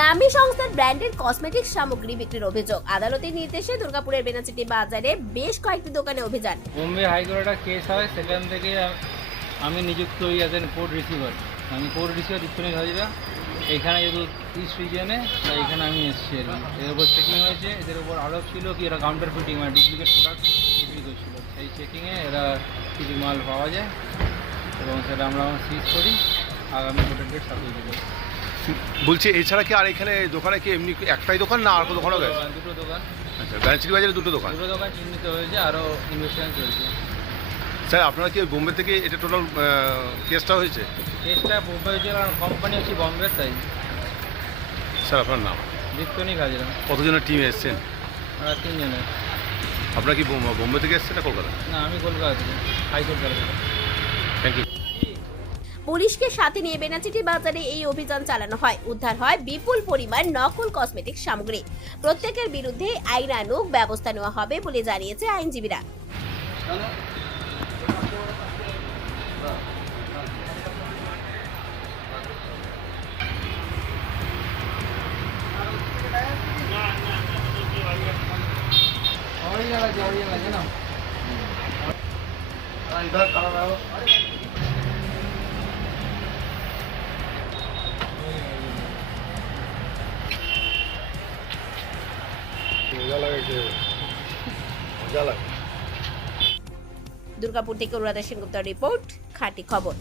নামী সংস্থার branded cosmetic সামগ্রী বিক্রির অভিযোগ। আদালতের নির্দেশে দুর্গাপুরের বেনাচিটি বাজারে বেশ কয়েকটি দোকানে অভিযান। বোম্বে হাইকোর্টে কেস হয়, সেখান থেকে আমি নিযুক্ত হই অ্যাজ এন কোর্ট রিসিভার। আমি কোর্ট রিসিভার ইলেকট্রনিক হাজিরা এইখানে যেহেতু ইস্ট রিজিয়নে, তাই এখানে আমি এসেছি আর কি। এর উপর চেকিং হয়েছে, এদের উপর আরোপ ছিল কি এরা কাউন্টার ফিটিং মানে ডুপ্লিকেট প্রোডাক্ট বিক্রি করছিল। সেই চেকিংয়ে এরা কিছু মাল পাওয়া যায় এবং সেটা আমরা সিজ করি, আগামী কোর্টের ডেট 7 দিকে। বলছি এছাড়া কি আর এখানে দোকানে কি এমনি একটাই দোকান না আর কোনো দোকানও গেছে? দুটো দোকান, আচ্ছা, বেনাচিটি বাজারে দুটো দোকান চিহ্নিত হয়েছে, আরও ইনভেস্টিগেশন চলছে। স্যার আপনারা কি বোম্বে থেকে এটা টোটাল কেসটা হয়েছে? কেসটা বোম্বে হয়েছে কারণ কোম্পানি হচ্ছে বম্বে, তাই। স্যার আপনার নাম? ইলেকট্রনিক হাজিরা। কতজনের টিম এসছেন? আমরা 3 জনের। আপনারা কি বোম্বে থেকে এসছেন না কলকাতা? না, আমি কলকাতা থেকে, হাইকোর্ট থেকে। Thank you. পুলিশকে সাথে নিয়ে বেনাচিটি বাজারে এই অভিযান চালানো হয়। উদ্ধার হয় বিপুল পরিমাণ নকল কসমেটিক সামগ্রী। প্রত্যেকের বিরুদ্ধে আইনানুগ ব্যবস্থা নেওয়া হবে বলে জানিয়েছে আইনজীবীরা। দুর্গাপুর থেকে অনুরাধা সেনগুপ্তের রিপোর্ট, খাঁটি খবর।